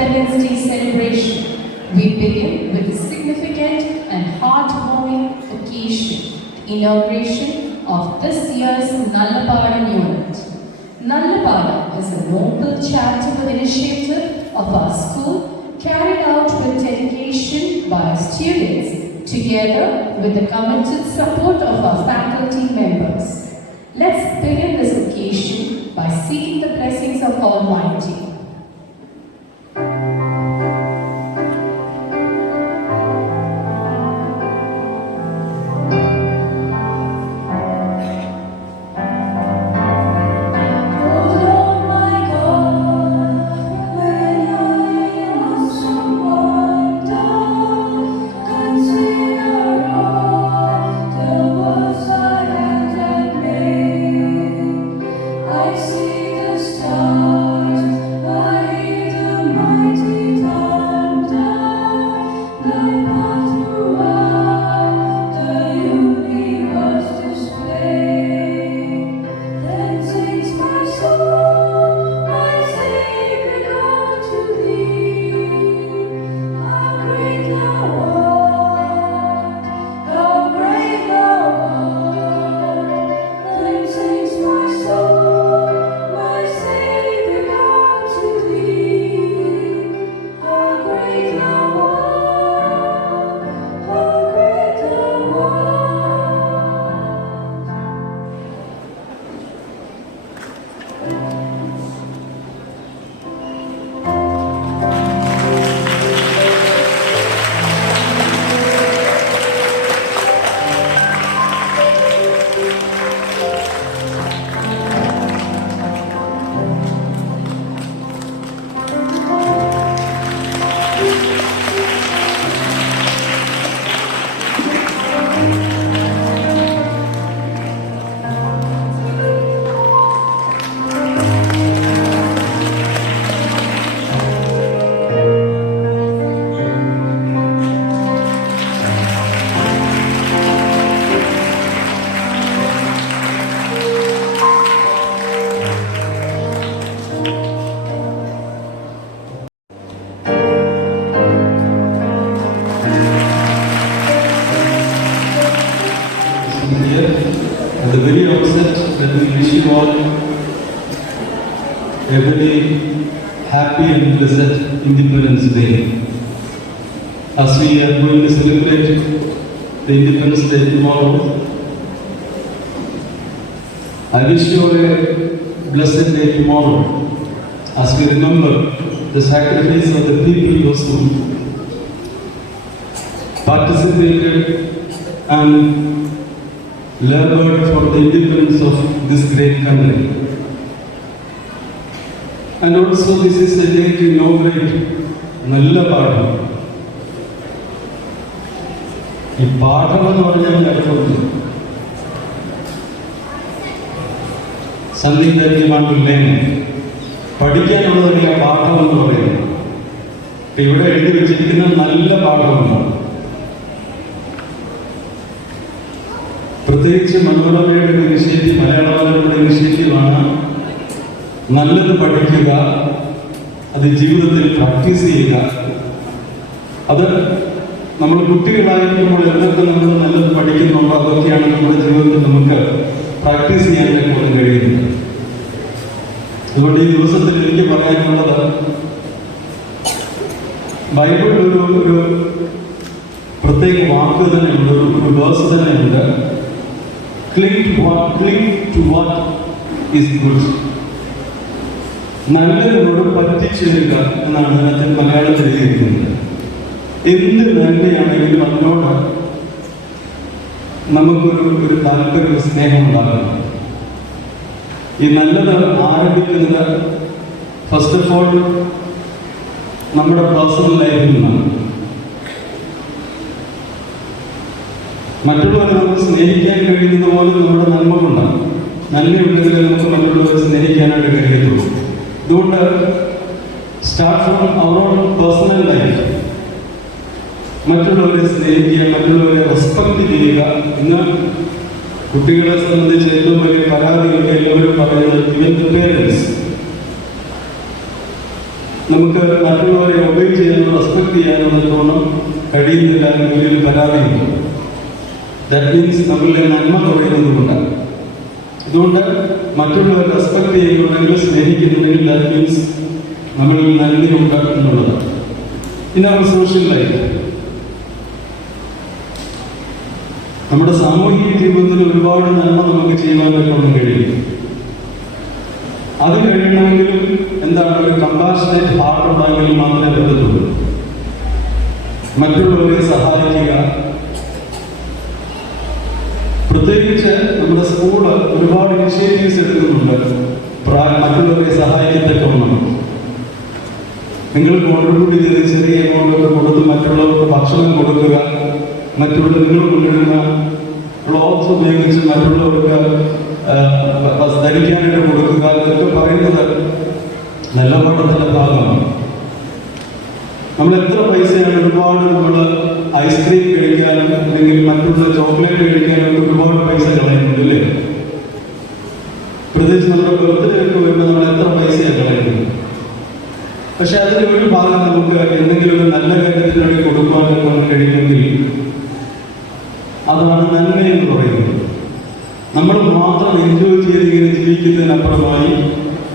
Independence Day celebration, we begin with a significant and heartwarming occasion, the inauguration of this year's Nallapadam unit. Nallapadam is a noble charitable initiative of our school carried out with dedication by our students together with the committed support of our faculty members. Let's begin this occasion by seeking the blessings of Almighty. At the very outset, let me wish you all a very happy and blessed Independence Day. As we are going to celebrate the Independence Day tomorrow, I wish you all a blessed day tomorrow as we remember the sacrifice of the people who participated and labored for the independence of this great country. And also this is a day to inaugurate Nallapadam. ഈ പാഠം എന്ന് പറഞ്ഞാൽ നടക്കുന്നത് something that we want to learn. പഠിക്കാനുള്ളതല്ല പാഠം എന്ന് പറയുന്നത്. ഇവിടെ എഴുതി വെച്ചിരിക്കുന്ന നല്ല പാഠമാണ്. പ്രത്യേകിച്ച് മനോരമയുടെ ഇനിഷ്യേറ്റീവ്, മലയാള ഇനിഷ്യേറ്റീവാണ്. നല്ലത് പഠിക്കുക, അത് ജീവിതത്തിൽ പ്രാക്ടീസ് ചെയ്യുക. അത് നമ്മൾ കുട്ടികളായിരിക്കുമ്പോൾ എന്തൊക്കെ നമ്മൾ നല്ലത് പഠിക്കുന്നുണ്ടോ അതൊക്കെയാണ് നമ്മുടെ ജീവിതത്തിൽ നമുക്ക് പ്രാക്ടീസ് ചെയ്യാനൊക്കെ പോലും കഴിയുന്നത്. അതുകൊണ്ട് ഈ ദിവസത്തിൽ എനിക്ക് പറയാനുള്ളത്, ബൈബിളിൽ ഒരു പ്രത്യേക വാക്ക് തന്നെയുണ്ട്, ഒരു വേഴ്സ് തന്നെയുണ്ട്. Cling to what is good. നല്ലതിനോട് പറ്റിച്ചേരുക എന്നാണ് അതിനകത്ത് മലയാളത്തിൽ എഴുതിയിരിക്കുന്നത്. എന്ത് നന്മയാണെങ്കിലും അതിനോട് നമുക്കൊരു താല്പര്യ സ്നേഹം ഉണ്ടാകണം. ഈ നല്ലത് ആരംഭിക്കുന്നത് ഫസ്റ്റ് ഓഫ് ഓൾ നമ്മുടെ പേഴ്സണൽ ലൈഫിൽ നിന്നാണ്. മറ്റുള്ളവരെ നമുക്ക് സ്നേഹിക്കാൻ കഴിയുന്നത് പോലെ നമ്മുടെ നന്മ കൊണ്ടാണ്. നന്മയുണ്ടെങ്കിൽ നമുക്ക് മറ്റുള്ളവരെ സ്നേഹിക്കാനായിട്ട് കഴിയത്തുള്ളൂ. അതുകൊണ്ട് start from our own personal life. മറ്റുള്ളവരെ സ്നേഹിക്കുക, മറ്റുള്ളവരെ റെസ്പെക്ട് ചെയ്യുക. ഇന്ന് കുട്ടികളെ സംബന്ധിച്ച് ഏറ്റവും വലിയ പരാതികളൊക്കെ എല്ലാവരും പറയുന്നത്, ഇവൻ പേരൻസ് നമുക്ക് മറ്റുള്ളവരെ ഒബേ ചെയ്യാനോ റെസ്പെക്ട് ചെയ്യാനോ നല്ലോണം കഴിയുന്നില്ല എന്നൊരു പരാതിയുണ്ട്. ദാറ്റ് മീൻസ് നമ്മളുടെ നന്മ കുറയുന്നതുകൊണ്ടാണ്. അതുകൊണ്ട് മറ്റുള്ളവരെ റെസ്പെക്ട് ചെയ്യുന്നുണ്ടെങ്കിൽ, സ്നേഹിക്കുന്നുണ്ടെങ്കിൽ ദാറ്റ് മീൻസ് നമ്മളിൽ നന്മയുണ്ട് എന്നുള്ളതാണ്. പിന്നെ അവർ സോഷ്യൽ ലൈഫ്, നമ്മുടെ സാമൂഹിക ജീവിതത്തിൽ ഒരുപാട് നന്മ നമുക്ക് ചെയ്യാൻ കഴിയും. അത് കഴിയണമെങ്കിലും എന്താണ്, ഒരു കമ്പാഷനേറ്റ് ഹാർട്ട് ഉണ്ടെങ്കിൽ മാത്രമേ പറ്റത്തുള്ളൂ. മറ്റുള്ളവരെ സഹായിക്കുക, പ്രത്യേകിച്ച് നമ്മുടെ സ്കൂള് ഒരുപാട് ഇനിഷ്യേറ്റീവ്സ് എടുക്കുന്നുണ്ട് മറ്റുള്ളവരെ സഹായിക്കത്തക്കവണ്ണം. നിങ്ങൾ കോൺട്രിബ്യൂട്ട് ചെയ്ത് ചെറിയ എമൗണ്ടൊക്കെ കൊടുത്ത് മറ്റുള്ളവർക്ക് ഭക്ഷണം കൊടുക്കുക, മറ്റുള്ള നിങ്ങൾ കൊണ്ടുവരുന്ന ക്ലോത്ത്സ് ഉപയോഗിച്ച് മറ്റുള്ളവർക്ക് ധരിക്കാനായിട്ട് കൊടുക്കുക, ഇതൊക്കെ പറയുന്നത് നല്ല പഠനത്തിന്റെ ഭാഗമാണ്. നമ്മൾ എത്ര പൈസയാണ് ഒരുപാട് നമ്മൾ ഐസ്ക്രീം കഴിക്കാനും അല്ലെങ്കിൽ മറ്റുള്ള ചോക്ലേറ്റ് കഴിക്കാനും ഒരുപാട് പൈസ കളയുന്നുണ്ട് അല്ലേ? പ്രത്യേകിച്ച് നമ്മുടെ ബർത്ത്ഡേ ഒക്കെ വരുമ്പോൾ നമ്മൾ എത്ര പൈസയാണ് കളയുന്നത്. പക്ഷെ അതിന്റെ ഒരു ഭാഗം നമുക്ക് എന്തെങ്കിലും ഒരു നല്ല കാര്യത്തിന് വേണ്ടി കൊടുക്കുവാനൊക്കെ കഴിയുമെങ്കിൽ അതാണ് നന്മ എന്ന് പറയുന്നത്. നമ്മൾ മാത്രം എൻജോയ് ചെയ്ത് ഇങ്ങനെ ജീവിക്കുന്നതിനപ്പുറമായി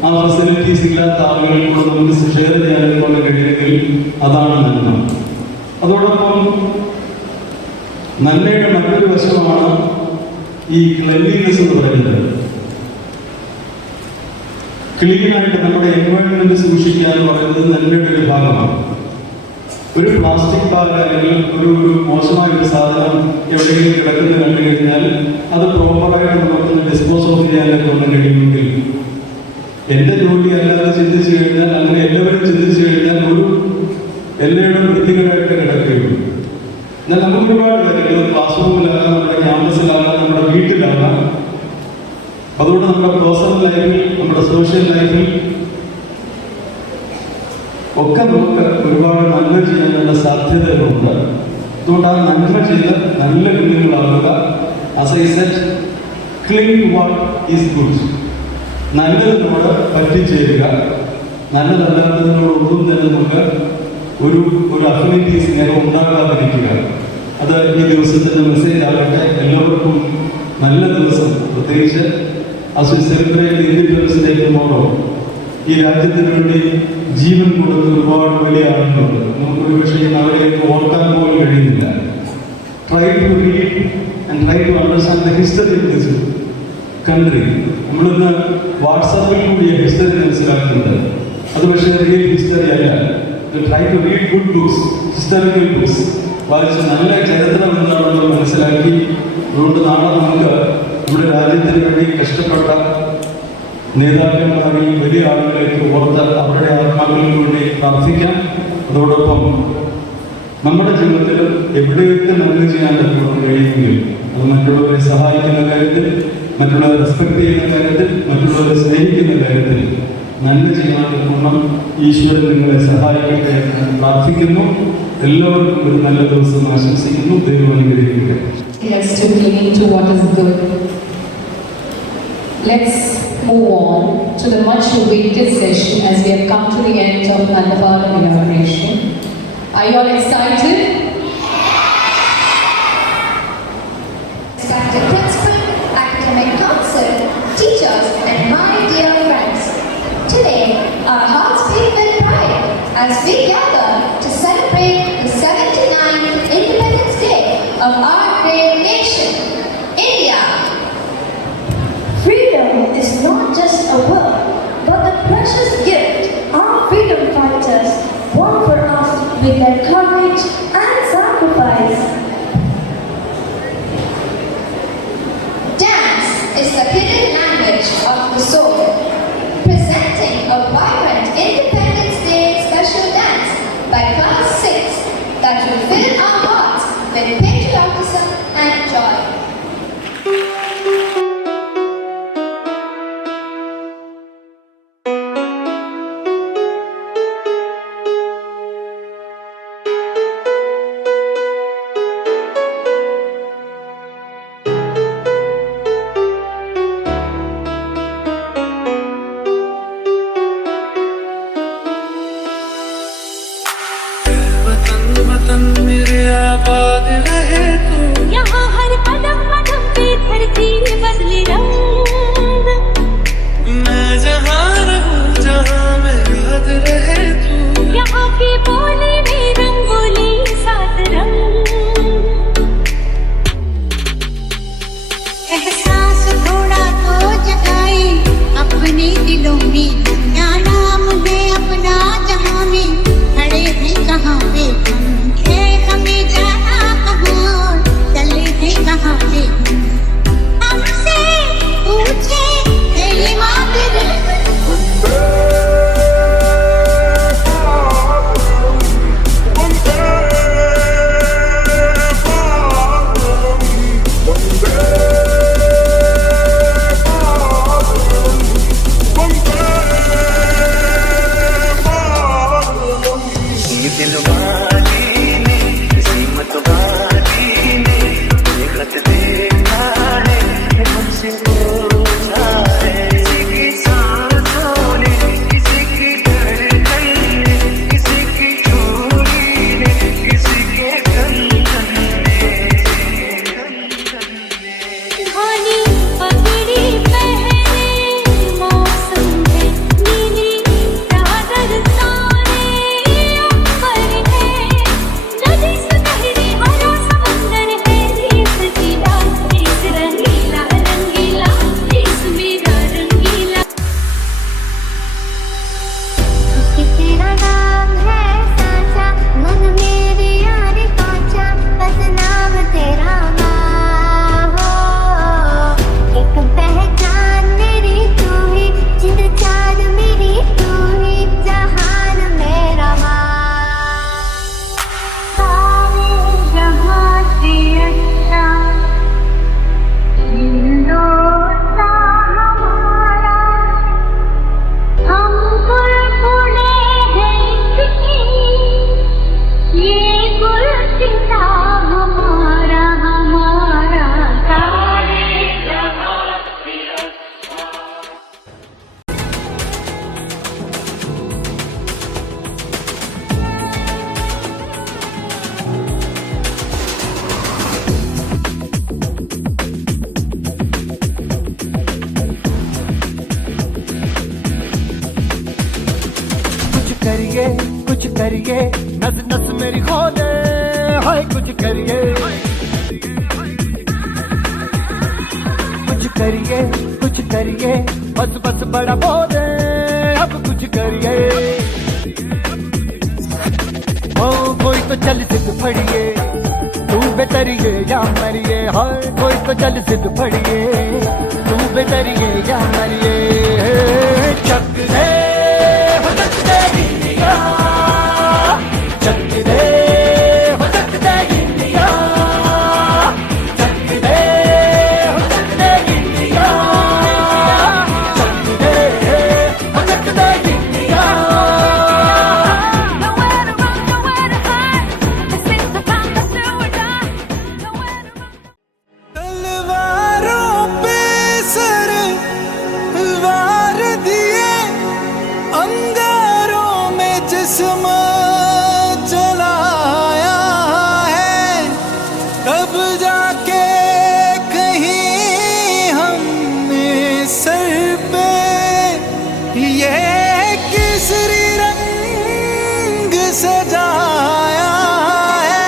ആ ഫെസിലിറ്റീസ് ഇല്ലാത്ത ആളുകളോട് നമുക്ക് ഷെയർ ചെയ്യാനൊക്കെ കഴിയുമെങ്കിൽ അതാണ് നന്മ. അതോടൊപ്പം നന്മയുടെ മറ്റൊരു വശമാണ് ഈ ക്ലെൻലിനെസ് എന്ന് പറയുന്നത്. ക്ലീനായിട്ട് നമ്മുടെ എൻവയോൺമെന്റ് സൂക്ഷിക്കുക എന്ന് പറയുന്നത് നന്മയുടെ ഒരു ഭാഗമാണ്. ഒരു പ്ലാസ്റ്റിക് ബാഗ് അല്ലെങ്കിൽ ഒരു മോശമായ ഒരു സാധനം എവിടെയെങ്കിലും കിടക്കുന്നത് കണ്ടു കഴിഞ്ഞാൽ അത് പ്രോപ്പറായിട്ട് നമുക്ക് ഡിസ്പോസ് ഓഫ് ചെയ്യാനൊക്കെ ഒന്നും കഴിയുമെങ്കിൽ, എന്റെ ജോലി അല്ലാതെ ചിന്തിച്ചു കഴിഞ്ഞാൽ, അങ്ങനെ എല്ലാവരും ചിന്തിച്ചു കഴിഞ്ഞാൽ ഒരു എല്ലാവരും വൃത്തികരമായിട്ട് കിടക്കുകയുള്ളൂ. എന്നാൽ നമുക്ക് ഒരുപാട് കാര്യങ്ങൾ ക്ലാസ് റൂമിലാകാം, നമ്മുടെ ക്യാമ്പസിലാകാം, നമ്മുടെ വീട്ടിലാകാം. അതുകൊണ്ട് നമ്മുടെ പേഴ്സണൽ ലൈഫിൽ, നമ്മുടെ സോഷ്യൽ ലൈഫിൽ ഒക്കെ നമുക്ക് ഒരുപാട് നന്മ ചെയ്യാനുള്ള സാധ്യതകളുണ്ട്. അതുകൊണ്ട് ആ നന്മ ചെയ്ത് നല്ല കുഞ്ഞുങ്ങളാവുക. As I said, cling to what is good. നല്ലതിനോട് പറ്റിച്ചേരുക, നല്ലതല്ലാത്തതിനോടൊന്നും തന്നെ നമുക്ക് ഒരു അഫിനിറ്റി സ്നേഹം ഉണ്ടാകാതിരിക്കുക. അത് ഈ ദിവസത്തിന്റെ മെസ്സേജ് ആകട്ടെ. എല്ലാവർക്കും നല്ല ദിവസം. പ്രത്യേകിച്ച് as we celebrate Independence Day tomorrow, ഈ രാജ്യത്തിന് വേണ്ടി ജീവൻ കൊടുത്ത ഒരുപാട് വലിയ ആളുകളുണ്ട്. നമുക്കൊരു പക്ഷേ അവരെയൊക്കെ ഓർക്കാൻ പോലും കഴിയുന്നില്ല. Try to read and try to understand the history of this country. നമ്മളിന്ന് വാട്സാപ്പിൽ കൂടിയ ഹിസ്റ്ററി മനസ്സിലാക്കുന്നത്. അത് പക്ഷേ റിയൽ ഹിസ്റ്ററി അല്ല. Try to read good books, historical books വായിച്ച് നല്ല ചരിത്രം എന്താണെന്ന് മനസ്സിലാക്കി. അതുകൊണ്ട് നാളെ നമുക്ക് നമ്മുടെ രാജ്യത്തിന് വേണ്ടി കഷ്ടപ്പെട്ട നേതാക്കന്മാരെയും വലിയ ആളുകളേക്ക് ഓർത്ത് അവരുടെ ആത്മാക്കൾക്ക് വേണ്ടി പ്രാർത്ഥിക്കാം. അതോടൊപ്പം നമ്മുടെ ജീവിതത്തിലും എവിടെയൊക്കെ നന്മ ചെയ്യാൻ നമുക്ക് കഴിയുമെങ്കിൽ അത് മറ്റുള്ളവരെ സഹായിക്കുന്ന കാര്യത്തിൽ, മറ്റുള്ളവരെ റെസ്പെക്ട് ചെയ്യുന്ന കാര്യത്തിൽ, മറ്റുള്ളവരെ സ്നേഹിക്കുന്ന കാര്യത്തിൽ നന്മ ചെയ്യാൻ ഈശ്വരൻ നിങ്ങളെ സഹായിക്കട്ടെ എന്ന് പ്രാർത്ഥിക്കുന്നു. എല്ലാവർക്കും ഒരു നല്ല ദിവസം ആശംസിക്കുന്നു. ദൈവം അനുഗ്രഹിക്കട്ടെ. Let's to cling to what is good. Let's move on to the much awaited session as we have come to the end of Vande Mataram inauguration. Are you all excited? Respected principal, academic council, teachers and my dear friends, today our hearts beat with pride as we gather to celebrate the 79th Independence Day of our great nation, India. Freedom is not just a word, but the precious gift our freedom fighters won for us with their courage and sacrifice. Dance is the hidden language of the soul, presenting a vibrant Independence Day special dance by Class 6 that will fill our hearts with patriotism and joy. करिए नस नस मेरी खो दे हाय कुछ करिए बस बस बड़ा बोले अब कुछ करिए ओ कोई तो चल सिद्ध फड़िए तू बेतरिए या मरिए हाय कोई तो चल सिद्ध फड़िए तू बेतरिए या मरिए चक दे हो चक दे इंडिया चक दे हो चक दे इंडिया चक दे हो चक दे इंडिया चक दे हो चक दे इंडिया तलवारों पे सर वार दिए अंगारों में जिस्म जलाया है तब जाके कहीं हमने सर पे ये केसरी रंग सजाया है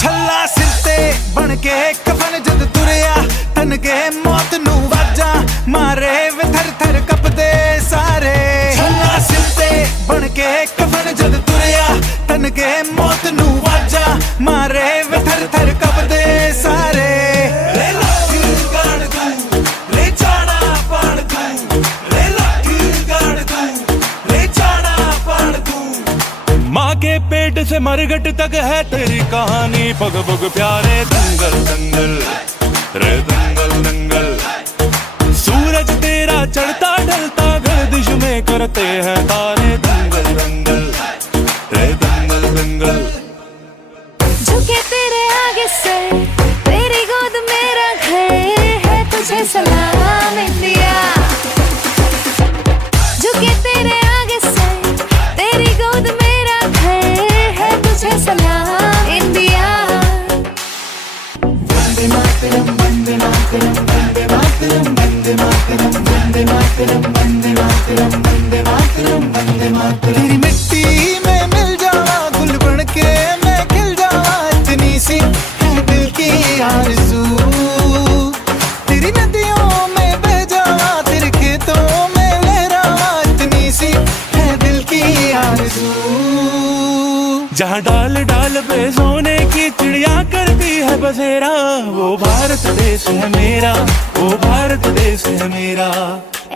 ਛੱਲਾ ਸਿਰ ਤੇ ਬਣ ਕੇ ਕਫਨ ਜਦ ਤੁਰਿਆ ਤਨ ਕੇ ਮੌਤ ਨੂੰ ਵਾਜਾ ਮਾਰੇ ਵੇ ਥਰ ਥਰ ਕੱਪਦੇ ਸਾਰੇ ਛੱਲਾ ਸਿਰ ਤੇ ਬਣ ਕੇ ਕਫਨ ਜਦ ਤੁਰਿਆ ਤਨ ਕੇ ਮੌਤ ਨੂੰ ਵਾਜਾ ਮਾਰੇ ਵੇ ਥਰ ਥਰ ਕੱਪਦੇ ਸਾਰੇ ਰੇ ਲੱਖ ਗਾਣ ਦੂੰ ਰੇ ਜਾਣਾ ਪਾਣ ਦੂੰ ਰੇ ਲੱਖ ਗਾਣ ਦੂੰ ਰੇ ਜਾਣਾ ਪਾਣ ਦੂੰ माँ के पेट से मरघट तक है तेरी कहानी पग पग प्यारे दंगल दंगल रे दंगल दंगल सूरज तेरा चढ़ता ढलता गर्दिश में करते हैं तारे दंगल दंगल रे दंगल दंगल झुके तेरे आगे से तेरी गोद मेरा घर है तुझे सलाम इंडिया झुके तेरे आगे से तेरी गोद मेरा घर है तुझे सलाम इंडिया वंदे मातरम वंदे मातरम वंदे मातरम वंदे मातरम वंदे मातरम वंदे मातरम वंदे मातरम वंदे मातरम तेरी मिट्टी में मिल जावा गुल बन के मैं खिल जावा इतनी सी है दिल की आरज़ू तेरी नदियों में बह जावा तेरे खेतों में लहरावा इतनी सी है दिल की आरज़ू जहाँ डाल डाल पे सोने की चिड़िया करती है बसेरा वो भारत देश है मेरा वो भारत देश है मेरा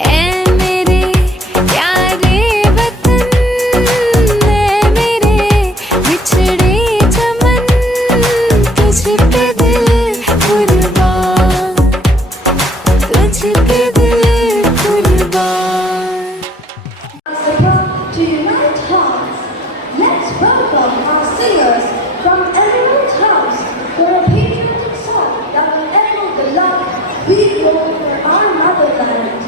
ऐ मेरे प्यारे वतन ऐ मेरे बिछड़े चमन तुझ पे दिल कुर्बान तुझ पे दिल कुर्बान To unite hearts, let's welcome our singers from everyone's house for a patriotic song that will echo the love we hold for our motherland.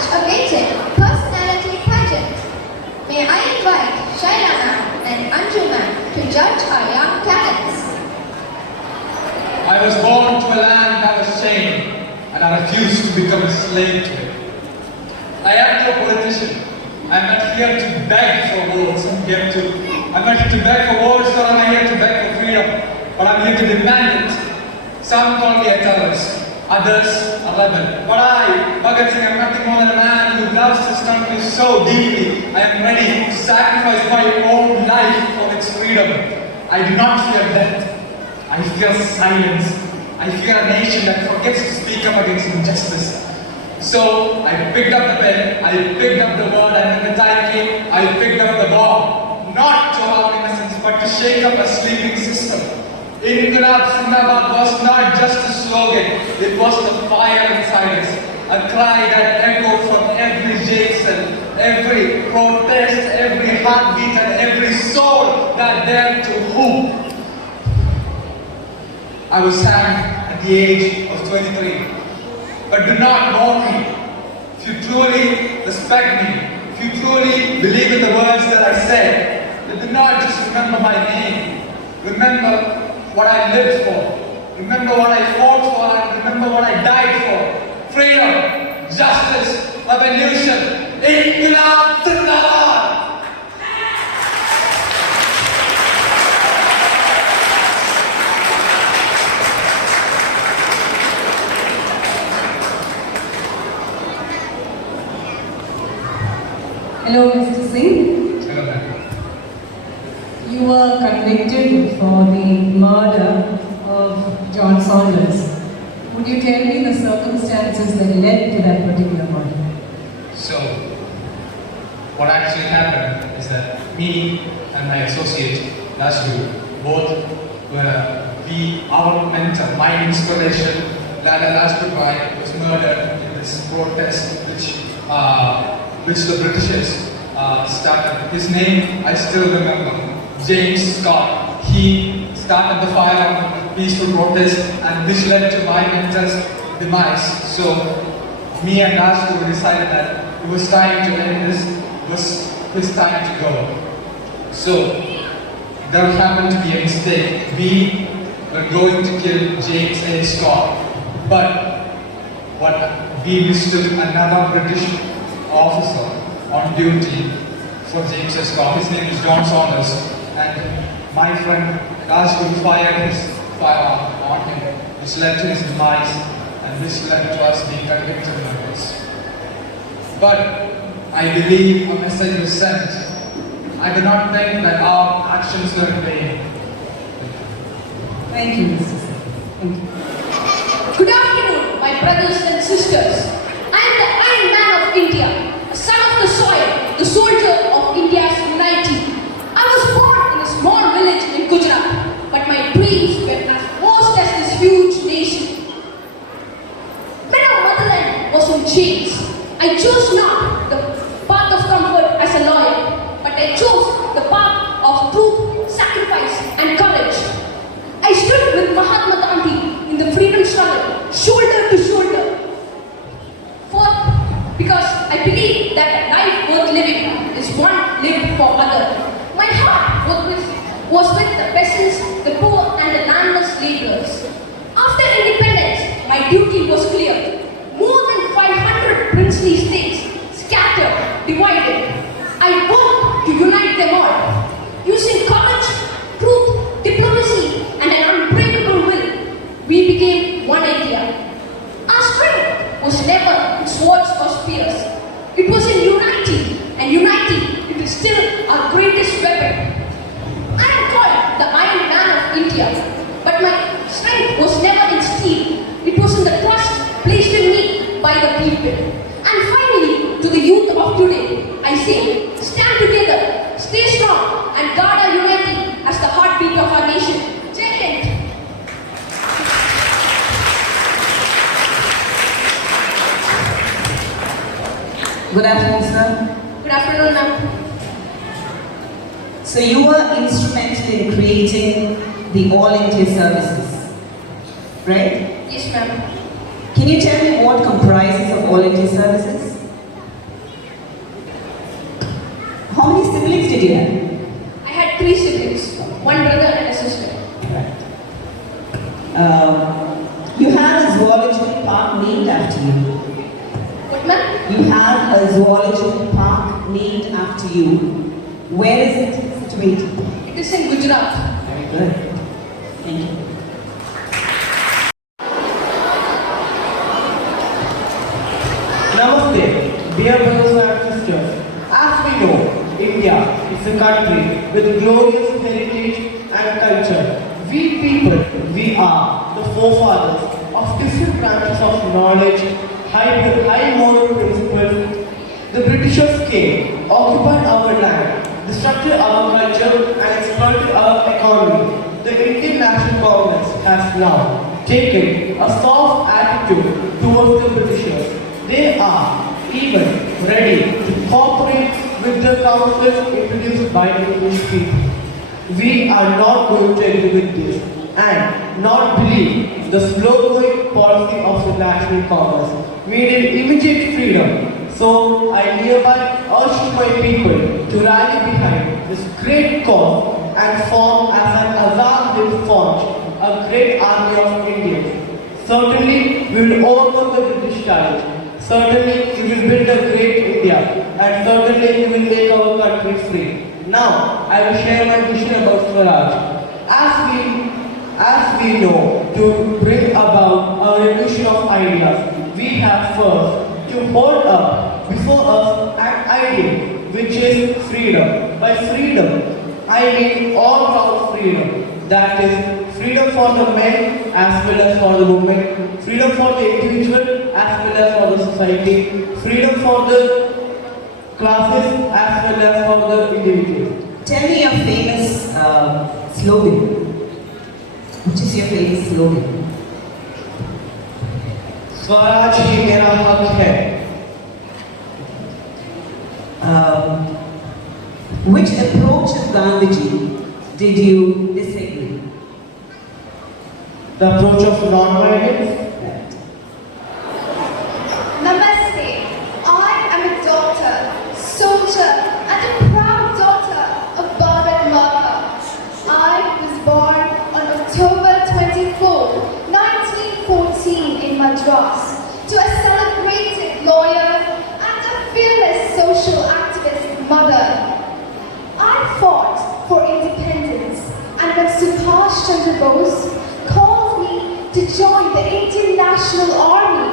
much awaited personality pageant. May I invite Shaila ma'am and Anju ma'am to judge our young talents. I was born to a land that was chained, and I refused to become a slave to it. I am no politician. I'm not here to beg for votes. I'm not here to beg for votes, or I'm here to beg for freedom. But I'm here to demand it. Some call me a terrorist, others a rebel. But I, Bhagat Singh, am nothing more than a man who loves this country so deeply. I am ready to sacrifice my own life for its freedom. I do not fear death. I fear silence. I fear a nation that forgets to speak up against injustice. So I picked up the pen, I picked up the word, and when the time came, I picked up the bomb. Not to harm innocence, but to shake up a sleeping system. Inqilab Zindabad was not just a slogan, it was the fire inside us. A cry that echoed from every jail cell, every protest, every heartbeat, and every soul that dared to hoop. I was hanged at the age of 23. But do not mourn me. If you truly respect me, if you truly believe in the words that I said, then do not just remember my name. Remember what I lived for. Remember what I fought for, and remember what I died for. Freedom, justice, revolution, Inqilab Zindabad! Hello, Mr. Singh. Hello, ma'am. You were convicted for the murder of John Saunders. Would you tell me the circumstances that led to that particular murder? So, what actually happened is that me and my associate, Raazi, both were our mentor, my inspiration, Lala Rajput was murdered in this protest which the Britishers started. His name I still remember, James Scott. He started the fire on a peaceful protest, and which led to my mentor's demise. So me and Raazi decided that it was time to end this, it was his time to go. So there happened to be a mistake. We were going to kill James A. Scott, but we mistook another British officer on duty for James S. Scott. His name is John Saunders, and my friend Raazi fired his firearm on him, which led to his demise, and which led to us being convicted of this. But I believe a message was sent. I do not think that our actions were in vain. Thank you, Mr. Singh. Thank you. Good afternoon, my brothers and sisters. I am the Iron Man of India, a son of the soil, the soldier of India's unity. I was born in a small village in Gujarat, but my dreams were as vast as this huge nation. When our motherland was in chains, I chose not the path of comfort as a lawyer, but I chose the path of truth, sacrifice, and courage. I stood with Mahatma Gandhi in the freedom struggle, shoulder to shoulder. Because I believe that a life worth living is one lived for other. My heart was with the peasants, the poor, and the landless laborers. After independence, my duty was clear. More than 500 princely states, scattered, divided. I worked to unite them all. Using courage, truth, diplomacy, and an unbreakable will, we became one India. Our strength was never in swords or spears. It was in unity, and unity, it is still our greatest weapon. I am called the Iron Man of India, but my strength was never in steel. It was in the trust placed in me by the people. And finally, to the youth of today, I say, stand together, stay strong, and guard our unity as the heartbeat of our nation. Jai Hind. Good afternoon, sir. Good afternoon, ma'am. So you were instrumental in creating the All India services, right? Yes, ma'am. Can you tell me what comprises of All India services? did you have? I had 3 siblings, one brother and a sister. You have a zoological park named after you. What, ma'am? You have a zoological park named after you. Where is it situated? It is in Gujarat. Very good. Thank you. Namaste, dear brothers and sisters. As we know, India is a country with glorious heritage and culture. We people, we are the forefathers of different branches of knowledge, high moral principles. The Britishers came, occupied our land, destructed our culture and exploited our economy. The Indian National Congress has now taken a soft attitude towards the Britishers. They are even ready to cooperate with the councils introduced by the English people. We are not going to agree with this and not believe the slow-going policy of the National Congress. We need immediate freedom. So I hereby urge my people to rally behind this great cause and form as an Azad will forge a great army of Indians. Certainly we will overcome the British challenge. Certainly we will build a great India and certainly we will make our country free. Now I will share my vision about Swaraj. As we know, to bring about a revolution of ideas, we have first to hold up before us an ideal which is freedom. By freedom, I mean all-round freedom. That is freedom for the men as well as for the women, freedom for the individual as well as for the society, freedom for the classes as well as for the individuals. Tell me your famous slogan. Which is your famous slogan? Swaraj ही मेरा हक है. Which approach of Gandhiji did you disagree? The approach of non-violence. Namaste. I am a daughter, soldier, and a proud daughter of Vande Mataram. I was born on October 24, 1914 in Madras to a celebrated lawyer and a fearless social activist mother. I fought for independence, and when Subhash Chandra Bose called me to join the Indian National Army,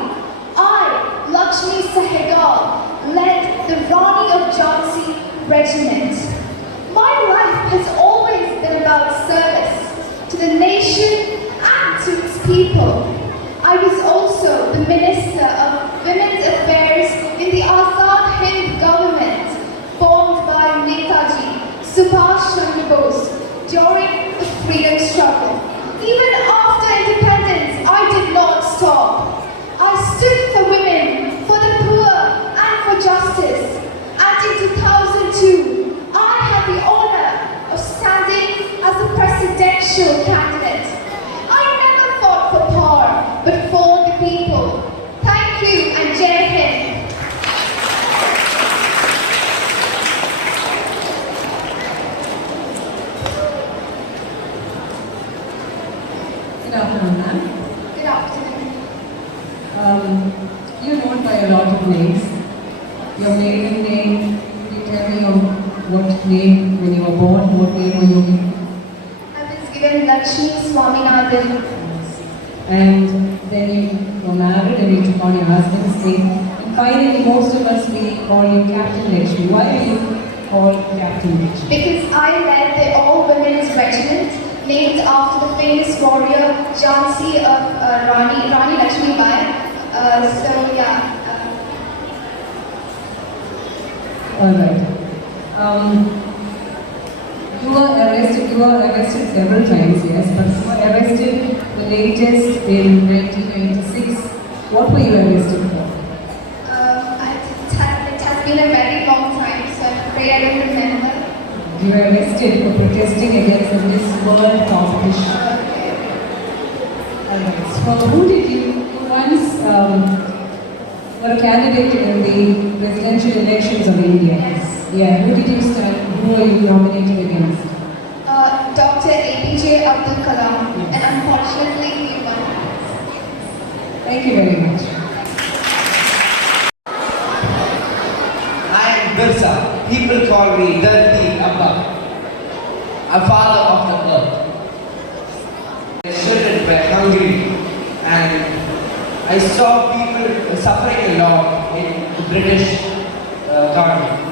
I, Lakshmi Sehgal, led the Rani of Jhansi regiment. My life has always been about service to the nation and to its people. I was also the Minister of Women's Affairs in the Azad Hind government formed by Netaji Subhash Chandra Bose during the freedom struggle. Even after independence, I did not stop. I stood for women, for the poor, and for justice. And in 2002, I had the honor of standing as a presidential candidate. I never fought for power, but for the people. Thank you and Jai Hind. Good afternoon, ma'am. Good afternoon. You're known by a lot of names. Your maiden name, could you tell me what name when you were born, what name were you given? I was given Lakshmi Swaminathan. And then you were married and you took on your husband's name. And finally, most of us, we call you Captain Lakshmi. Why are you called Captain Lakshmi? Because I led the all-women's regiment named after the famous warrior Jhansi of Rani Lakshmi Bai. So yeah. All right. You were arrested several times, yes, but you were arrested the latest in 1996. What were you arrested for? It has been a very long time, so I'm afraid I don't remember. You were arrested for protesting against the Miss World competition. All right. So who did you once were a candidate in the presidential elections of India? Yes. Yeah, who did you stand? Who are you nominating against? Dr. APJ Abdul Kalam, and unfortunately he won. Thank you very much. I am Birsa. People call me Dharti Abba. A father of the earth. My children were hungry and I saw people suffering a lot in the British government.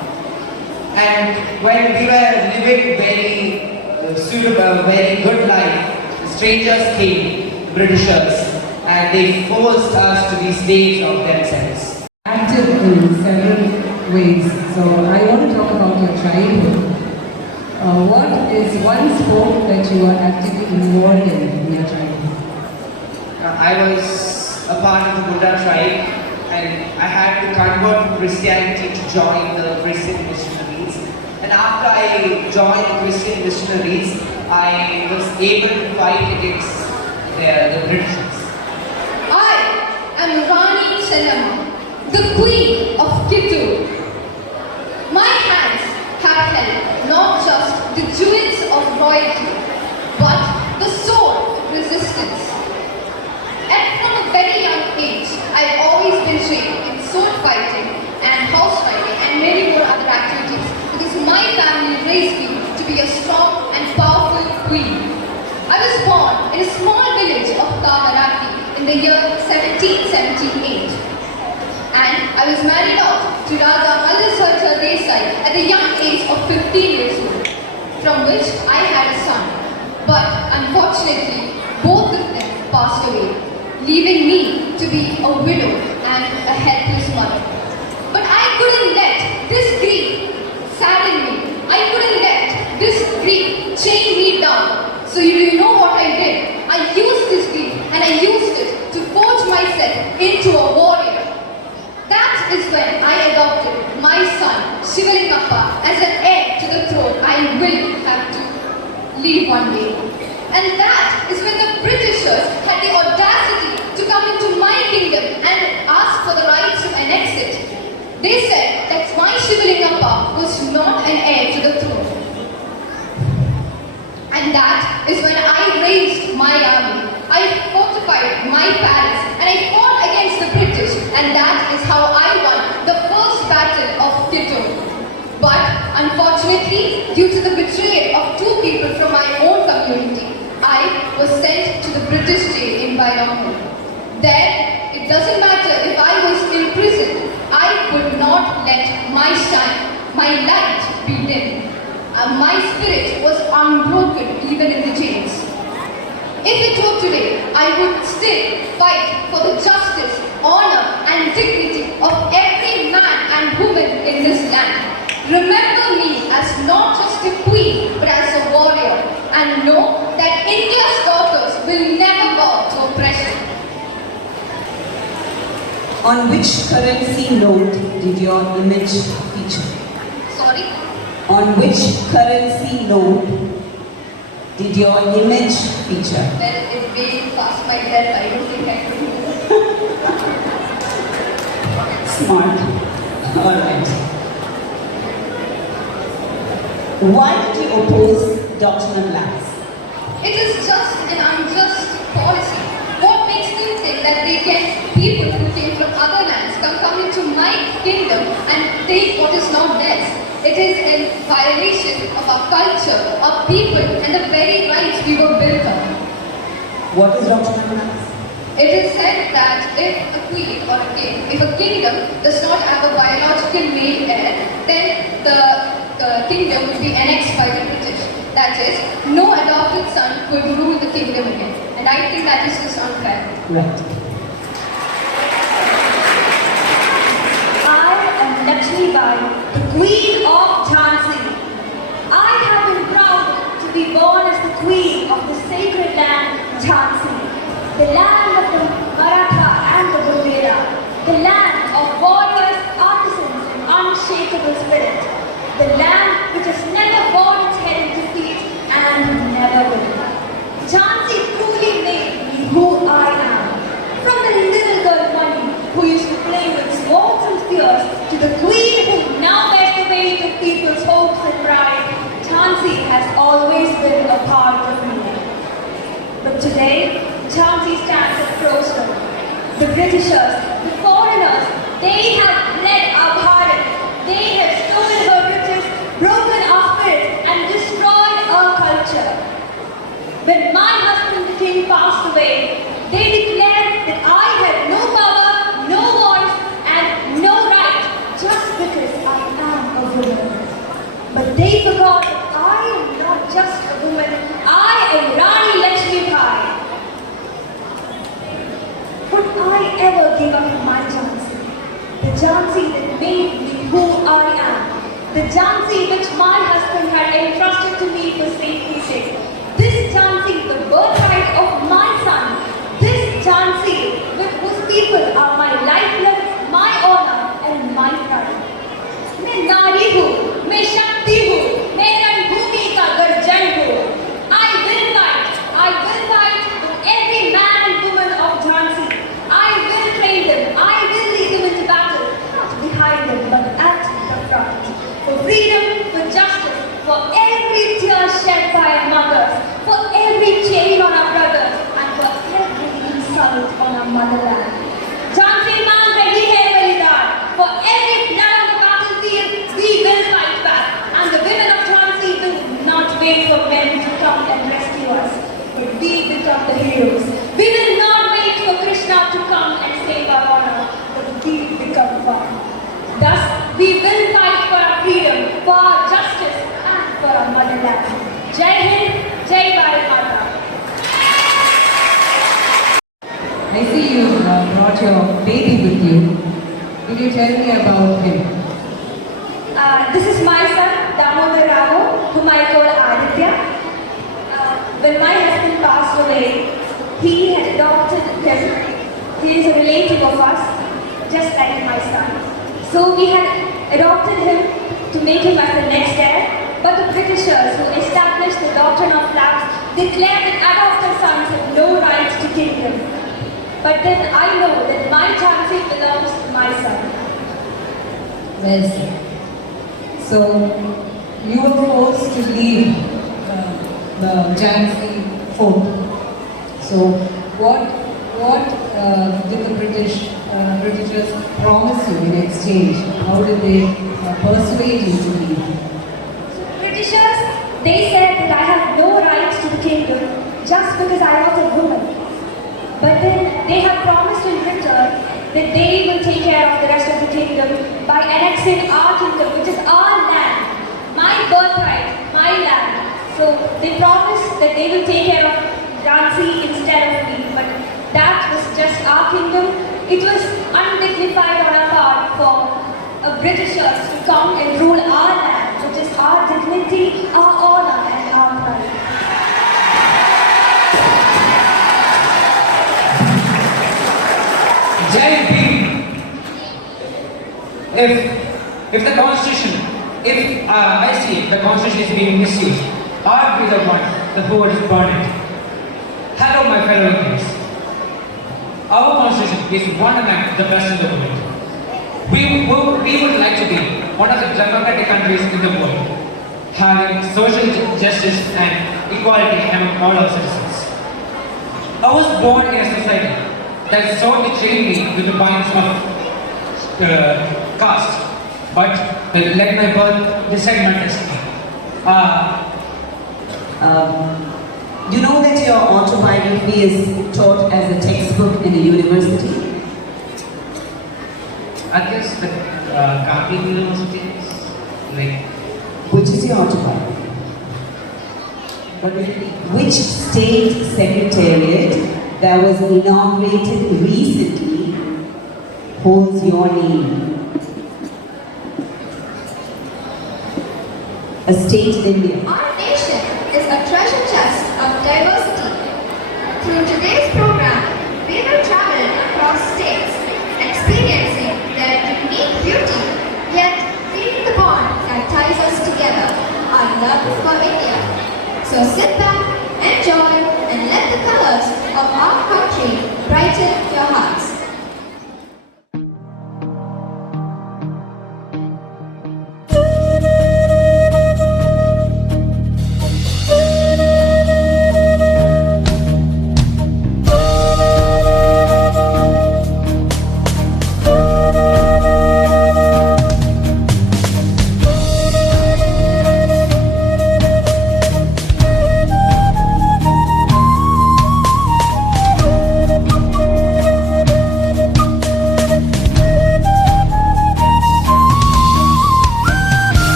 And when we were living very suitable, very good life, strangers came, Britishers, and they forced us to be slaves of themselves. Active in several ways. So I want to talk about your childhood. What is one sport that you are actively involved in your childhood? I was a part of the Buddha tribe and I had to convert to Christianity to join the Christian missionaries. And after I joined the Christian missionaries, I was able to fight against the Britishers. I am Rani Chenamma, the Queen of Kittur. My hands have held not just the jewels of royalty, but the sword of resistance. And from a very young age, I've always been trained in sword fighting and house fighting and many more other activities because my family raised me to be a strong and powerful queen. I was born in a small village of Kamarati in the year 1778. And I was married off to Raja Mallasarja Desai at the young age of 15 years old, from which I had a son. But unfortunately, both of them passed away, leaving me to be a widow and a helpless mother. But I couldn't let this grief sadden me. I couldn't let this grief chain me down. So you know what I did? I used this grief and I used it to forge myself into a warrior. That is when I adopted my son, Shivalingappa, as an heir to the throne I will have to leave one day. And that is when the Britishers had the audacity to come into my kingdom and ask for the right to annex it. They said that my Shivalingappa was not an heir to the throne. And that is when I raised my army. I fortified my palace and I fought against the British, and that is how I won the first battle of Kittur. But unfortunately, due to the betrayal of two people from my own community, I was sent to the British jail in Bankim. There, it doesn't matter if I was imprisoned, I would not let my shine, my light be dim. My spirit was unbroken even in the jails. If it were today, I would still fight for the justice, honor and dignity of every man and woman in this land. Remember me as not just a queen, but as a warrior, and know that India's daughters will never bow to oppression. On which currency note did your image feature? Sorry? On which currency note did your image feature? Well, it's way past my death. I don't think I could do that. Smart. Alright. Why did you oppose doctrinal lands? It is just an unjust policy. What makes them think that they can, people who came from other lands can come into my kingdom and take what is not theirs? It is in violation of our culture, our people, and the very rights we were built on. What is doctrinal lands? It is said that if a queen or a king, if a kingdom does not have a biological male heir, then the kingdom would be annexed by the British. That is, no adopted son could rule the kingdom again. And I think that is just unfair. Right. I am Lakshmi Bai, the Queen of Jhansi. I have been proud to be born as the Queen of the sacred land Jhansi, the land of the Maratha and the Bulgara, the land of warriors, artisans and unshakable spirit, the land which has never borne its head in defeat and never will. Jhansi truly made me who I am. From the little girl Bunny who used to play with swords and spears to the queen who now bears the weight state of people's hopes and pride, Jhansi has always been a part of me. But today, Jhansi stands at crossroads. The Britishers, the foreigners, they have led our Bharat. They have stolen her riches, broken our spirit, and destroyed our culture. When my husband, the king, passed away, they declared that I had no power, no voice, and no right, just because I am a woman. But they forgot that I am not just a woman, I am Rani Lakshmi Bai. Would I ever give up my Jhansi? The Jhansi that made me who I am. The Jhansi which my husband had entrusted to me for safekeeping. This Jhansi, the birthright of my son. This Jhansi with whose people are my lifeblood, my honor and my pride. मैं नारी हूँ, मैं शक्ति हूँ, मैं रणभूमि का गर्जन हूँ. I will fight with every man and woman of Jhansi. I will train them, I will lead them into battle, not behind them but at the front. For freedom, for justice, for every tear shed by our mothers, for every chain on our brothers, and for every insult on our motherland. Jhansi maan rahi hai balidan. For every blood on the battlefield, we will fight back. And the women of Jhansi will not wait for men to come and rescue us, but we become the heroes. We will not wait for Krishna to come and save our honor, but we become one. Thus, we will fight for our freedom, for our justice, and for our motherland. Jai Hind, Jai Bharat Mata. I see you brought your baby with you. Will you tell me about him? This is my son, Damodar Rao, whom I call Aditya. When my husband passed away, he had adopted him. He is a relative of us, just like my son. So we had adopted him to make him as the next heir, but the Britishers who established the doctrine of flags declared that adopted sons have no right to kingdom. But then I know that my Jhansi belongs to my son. Well said. So, you were forced to leave the Jhansi fort. So, what did the Britishers promise you in exchange? How did they persuade you to leave? So, Britishers, they said that I have no rights to the kingdom just because I was a woman. But then they have promised in return that they will take care of the rest of the kingdom by annexing our kingdom, which is our land, my birthright, my land. So they promised that they will take care of Raazi instead of me. But that was just our kingdom. It was undignified on our part for Britishers to come and rule our land, which is our dignity, our honor, and our pride. Jai Bhim. If the constitution, if I see the constitution is being misused, I'll be the one who would burn it. Hello, my fellow Indians. Our constitution is one among the best in the world. We would like to be one of the democratic countries in the world, having social justice and equality among all our citizens. I was born in a society that sought to chain me with the binds of caste, but let my birth decide my destiny. You know that your autobiography is taught as a textbook in a university? I guess the Bankim universities, like... Which is your autobiography? Which state secretariat that was inaugurated recently holds your name? A state in India. Our nation is a treasure chest of diversity. Through today's program, we will travel across states, experiencing their unique beauty, yet feeling the bond that ties us together, our love for India. So sit back, enjoy, and let the colors of our country brighten your hearts.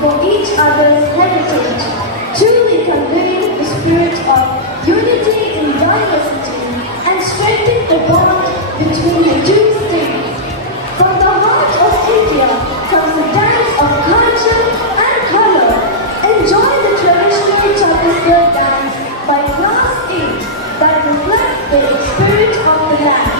for each other's heritage, truly conveying the spirit of unity in diversity and strengthening the bond between the two states. From the heart of India comes the dance of culture and color. Enjoy the traditional Chhattisgarh dance by Class 8 that reflects the spirit of the land.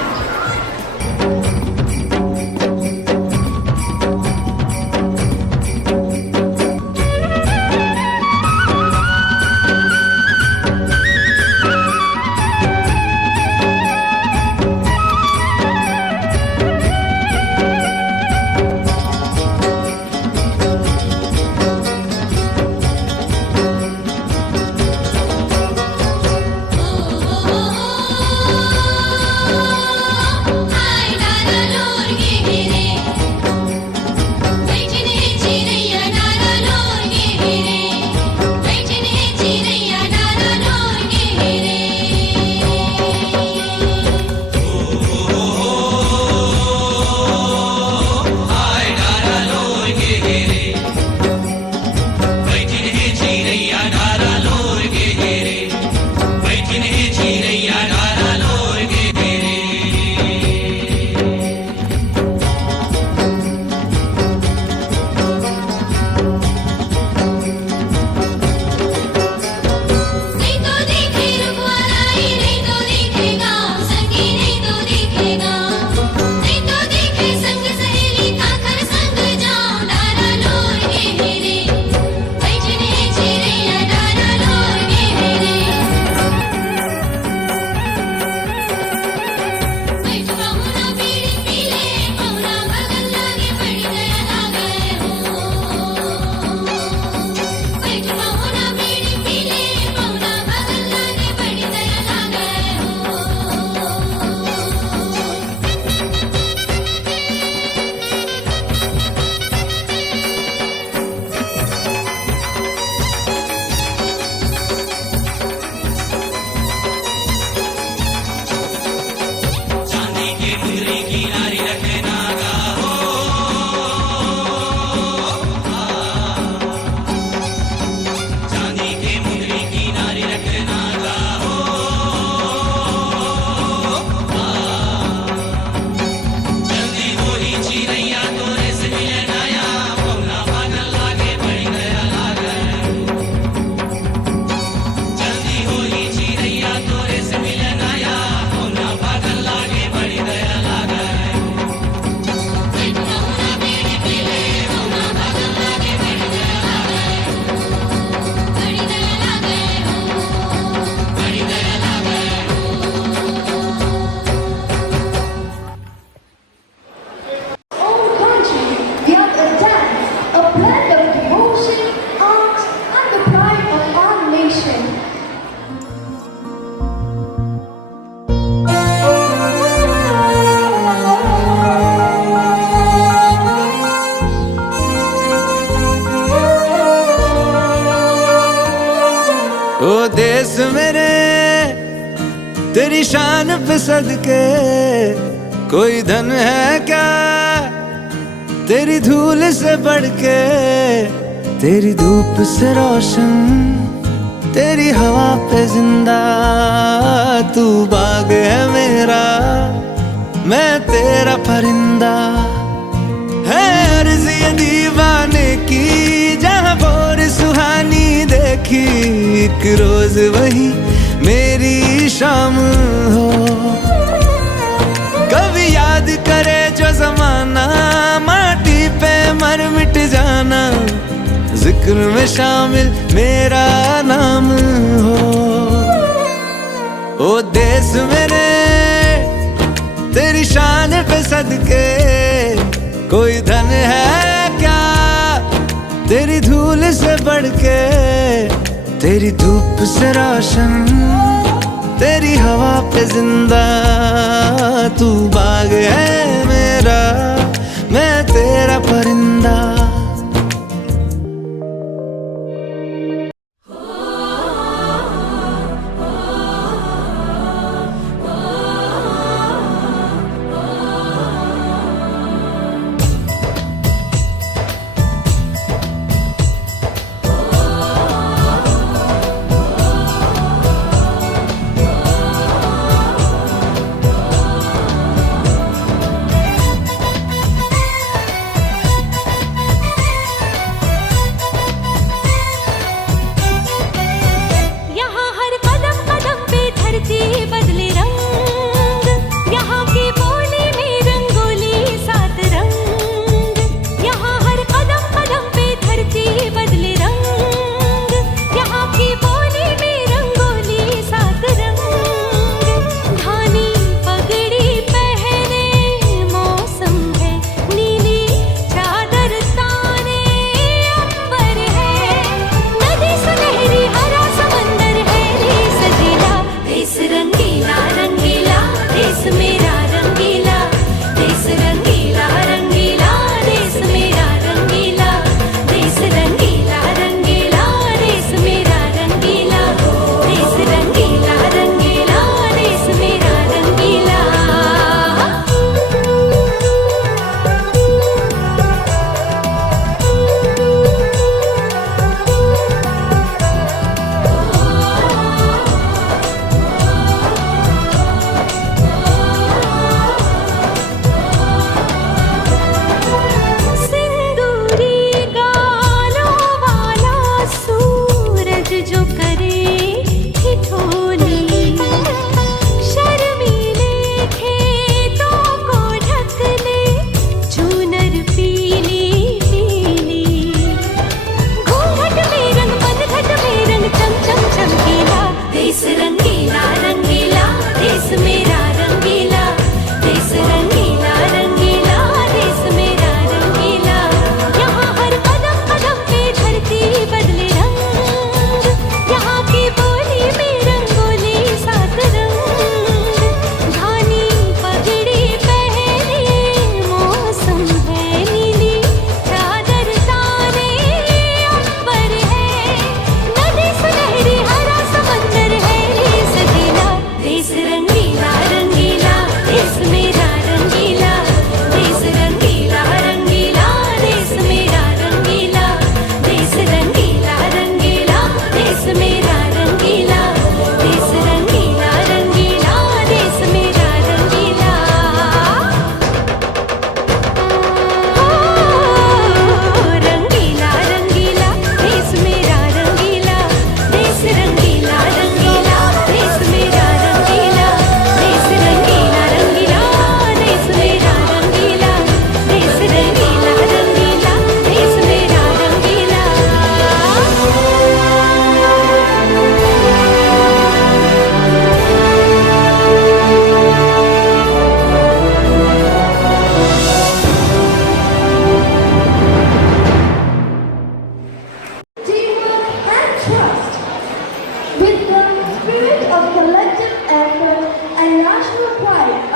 ओ देश मेरे तेरी शान पे सदके कोई धन है क्या तेरी धूल से बढ़ के तेरी धूप से रोशन तेरी हवा पे जिंदा तू बाग है मेरा मैं तेरा परिंदा है अर्ज़ ये दीवाने की जहाँ भोर सुहानी देखी एक रोज वही मेरी शाम हो कभी याद करे जो जमाना माटी पे मर मिट जाना जिक्र में शामिल मेरा नाम हो ओ देश मेरे तेरी शान पे सदके कोई धन है क्या तेरी धूल से बढ़ के तेरी धूप से रोशन तेरी हवा पे जिंदा तू बाग है मेरा मैं तेरा परिंदा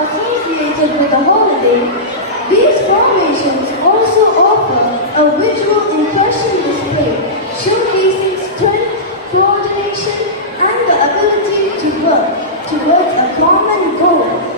associated with the holiday, these formations also offer a visual impression display showcasing strength, coordination, and the ability to work towards a common goal.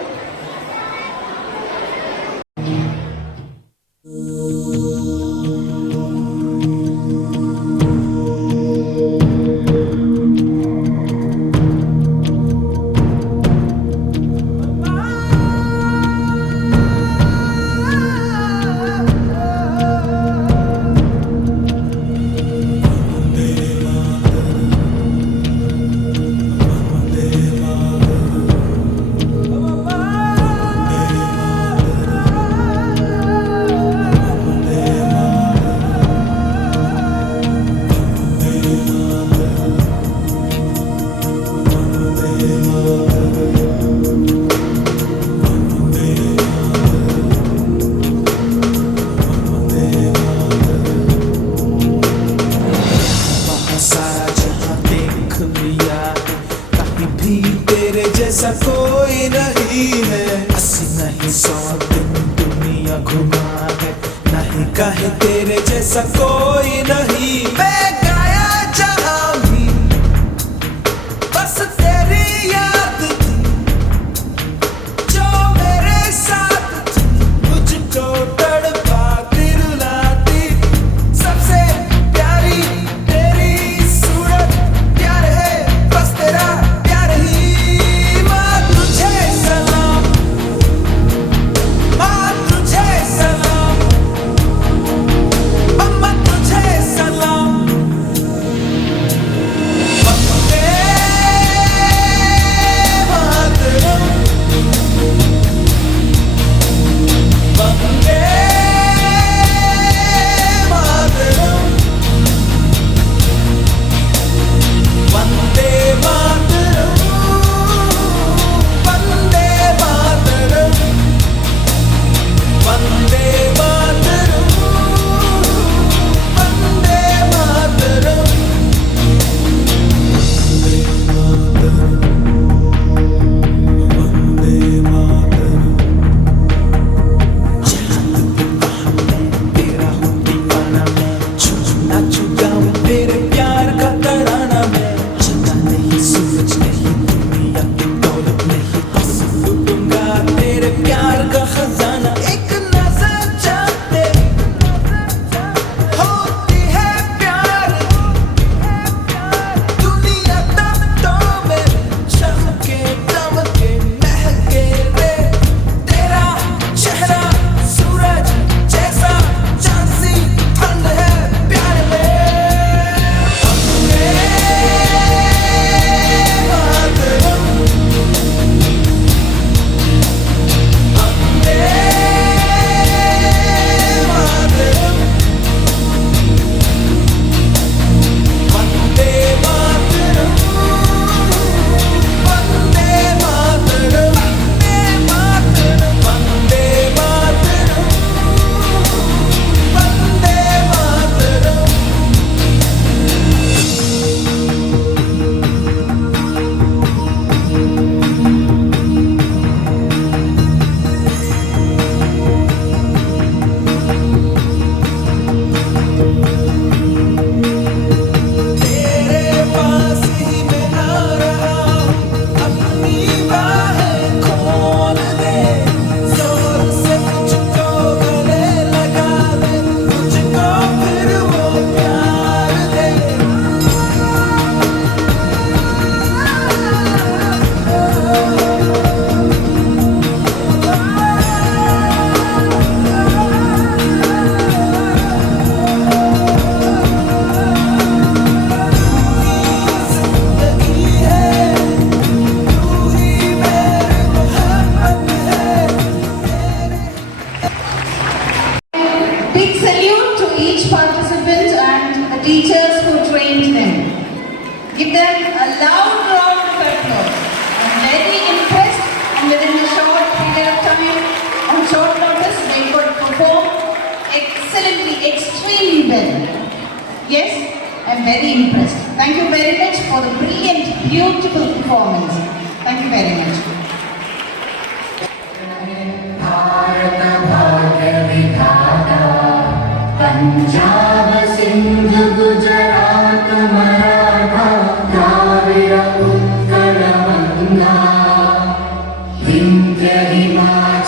Vande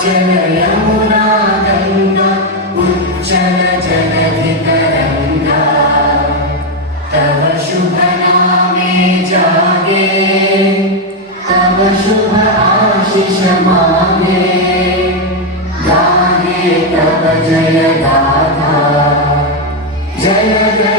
चल यमुना गंगा उच्चल जलधि तरंगा तव शुभ नामे जागे तव शुभ आशीष मांगे गाहे तव जय गाथा जय जय